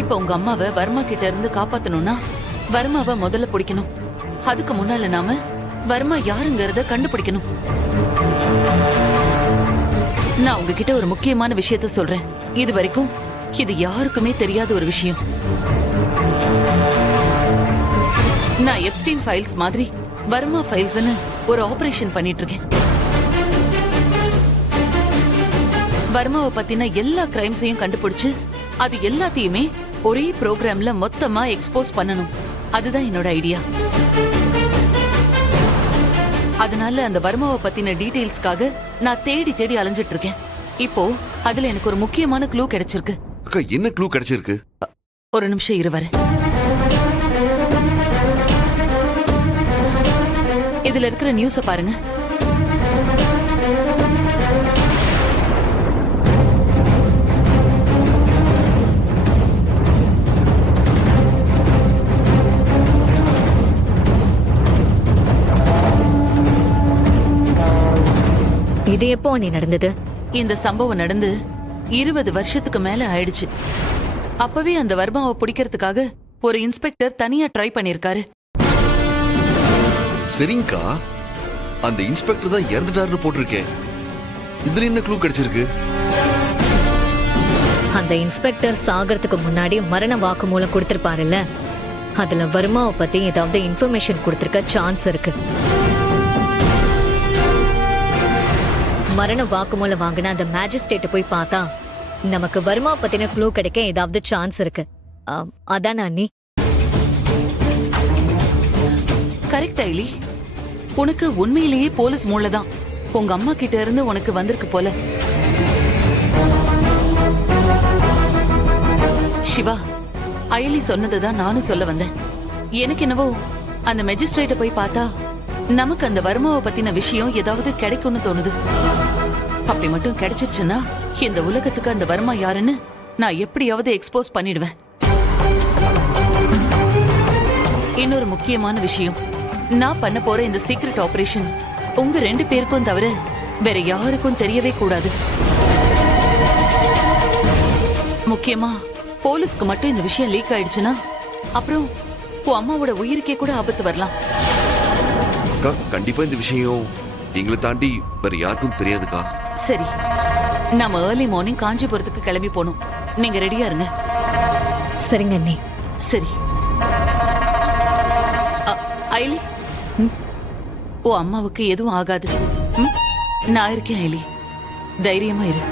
இப்ப உங்க அம்மாவை வர்மா கிட்ட இருந்து காப்பாத்தணும்னா வர்மாவை முதல்ல பிடிக்கணும். அதுக்கு முன்னால நாம வர்மா யாருங்கறத கண்டுபிடிக்கணும். நான் உங்ககிட்ட ஒரு முக்கியமான விஷயத்த சொல்றேன். இது வரைக்கும் இது யாருக்குமே தெரியாத ஒரு விஷயம். நான் எப்ஸ்டீன் ஃபைல்ஸ் மாதிரி வர்மா ஃபைல்ஸ்னு ஒரு ஆபரேஷன் பண்ணிட்டு இருக்கேன். வர்மாவை பத்தின எல்லா கிரைம்ஸையும் கண்டுபிடிச்சு அது எல்லாத்தையுமே ஒரே ப்ரோக்ராம்ல மொத்தமா எக்ஸ்போஸ் பண்ணணும். அதுதான் என்னோட ஐடியா. அதனால அந்த வர்மாவை பத்தின டீடைல்ஸ்க்காக நான் தேடி தேடி அலைஞ்சிட்டு இருக்கேன். இப்போ அதுல எனக்கு ஒரு முக்கியமான க்ளூ கிடைச்சிருக்கு. அக்கா, என்ன க்ளூ கிடைச்சிருக்கு? ஒரு நிமிஷம் இருவரு. இதுல இருக்கிற நியூஸ பாருங்க. இது எப்போ நீ நடந்தது? இந்த சம்பவம் நடந்து 20 வருஷத்துக்கு மேல ஆயிடுச்சு. அப்பவே அந்த வர்மாவை பிடிக்கிறதுக்காக ஒரு இன்ஸ்பெக்டர் தனியா ட்ரை பண்ணிருக்காரு. சரிங்கக்கா, அந்த இன்ஸ்பெக்டர் தான் இறந்துட்டாருன்னு போட்டிருக்கேன். இதுல என்ன க்ளூ கிடைச்சிருக்கு? அந்த இன்ஸ்பெக்டர் சாகறதுக்கு முன்னாடி மரண வாக்குமூலம் கொடுத்திருப்பாருல்ல, அதுல வர்மாவை பத்தி ஏதாவது இன்ஃபர்மேஷன் கொடுத்திருக்க சான்ஸ் இருக்கு. மரண வாக்குமூலம் வாங்கின அந்த மேஜிஸ்ட்ரேட்ட போய் பார்த்தா நமக்கு வர்மா பத்தின க்ளூ கிடைக்க ஏதாவது சான்ஸ் இருக்கு. அதான் அண்ணி. கரெக்ட் ஐலி. உனக்கு உண்மையிலேயே போலீஸ் மூளைதான் உங்க அம்மா கிட்ட இருந்து உனக்கு வந்திருக்கு போல. சிவா, ஐலி சொன்னதுதான் நானும் சொல்ல வந்தேன். எனக்கு என்னவோ அந்த மெஜிஸ்ட்ரேட்ட போய் பார்த்தா நமக்கு அந்த வர்மாவை பத்தின விஷயம் ஏதாவது கிடைக்கும்னு தோணுது. அப்படி மட்டும் கிடைச்சிருச்சுன்னா இந்த உலகத்துக்கு அந்த வர்மா யாருன்னு நான் எப்படியாவது எக்ஸ்போஸ் பண்ணிடுவேன். இன்னொரு முக்கியமான விஷயம், நான் பண்ண போற இந்த சீக்ரெட் ஆபரேஷன் உங்க 2 பேருக்கும் தவிர வேற யாருக்கும் தெரியவே கூடாது. முக்கியமா போலீஸ்க்கு மட்டும் இந்த விஷயம் லீக் ஆயிடுச்சுன்னா அப்புறம் உன் அம்மாவோட உயிருக்கே கூட ஆபத்து வரலாம். அக்கா, கண்டிப்பா இந்த விஷயம் எங்களை தாண்டி வேற யாருக்கும் தெரியாதுக்கா. சரி, நாம ஏர்லி மார்னிங் காஞ்சிபுரத்துக்கு கிளம்பி போனோம். நீங்க ரெடியா இருங்க. சரிங்க அண்ணி. சரி ஐலி, ஓ அம்மாவுக்கு எதுவும் ஆகாது. நான் இருக்கேன் ஐலி, தைரியமா இரு.